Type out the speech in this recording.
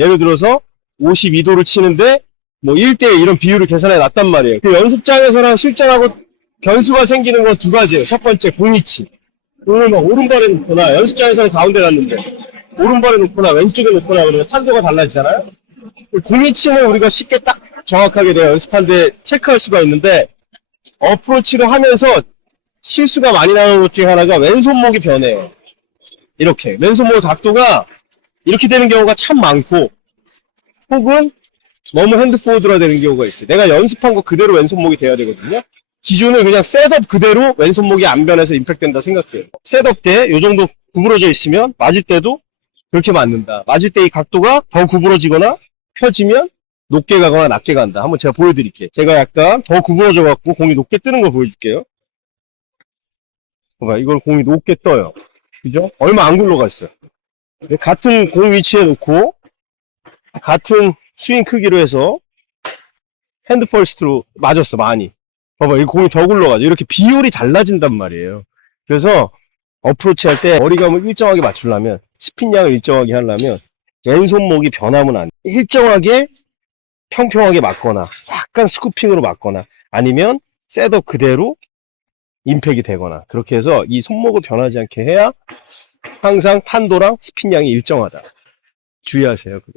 예를 들어서 52도를 치는데 뭐 1대1 이런 비율을 계산해 놨단 말이에요. 그 연습장에서랑 실전하고 변수가 생기는 건 두 가지예요. 첫 번째 공이치. 공을 막 오른발에 놓거나 연습장에서는 가운데 놨는데 오른발에 놓거나 왼쪽에 놓거나 그러면 탄도가 달라지잖아요. 공이치는 우리가 쉽게 딱 정확하게 내가 연습한데 체크할 수가 있는데 어프로치를 하면서 실수가 많이 나는 것 중에 하나가 왼손목이 변해요. 이렇게 왼손목 각도가 이렇게 되는 경우가 참 많고 혹은 너무 핸드포워드가 되는 경우가 있어요. 내가 연습한 거 그대로 왼손목이 돼야 되거든요. 기준을 그냥 셋업 그대로 왼손목이 안 변해서 임팩트 된다 생각해요. 셋업 때 이 정도 구부러져 있으면 맞을 때도 그렇게 맞는다. 맞을 때 이 각도가 더 구부러지거나 펴지면 높게 가거나 낮게 간다. 한번 제가 보여드릴게요. 제가 약간 더 구부러져 갖고 공이 높게 뜨는 걸 보여줄게요. 봐봐, 이걸 공이 높게 떠요. 그죠? 얼마 안 굴러갔어요. 같은 공 위치에 놓고 같은 스윙 크기로 해서 핸드 퍼스트로 맞았어 많이. 봐봐, 이 공이 더 굴러가죠. 이렇게 비율이 달라진단 말이에요. 그래서 어프로치 할때 거리감을 일정하게 맞추려면 스핀 양을 일정하게 하려면 왼손목이 변하면 안 돼. 일정하게 평평하게 맞거나 약간 스쿠핑으로 맞거나 아니면 셋업 그대로 임팩이 되거나 그렇게 해서 이 손목을 변하지 않게 해야 항상 탄도랑 스핀 양이 일정하다. 주의하세요, 그거.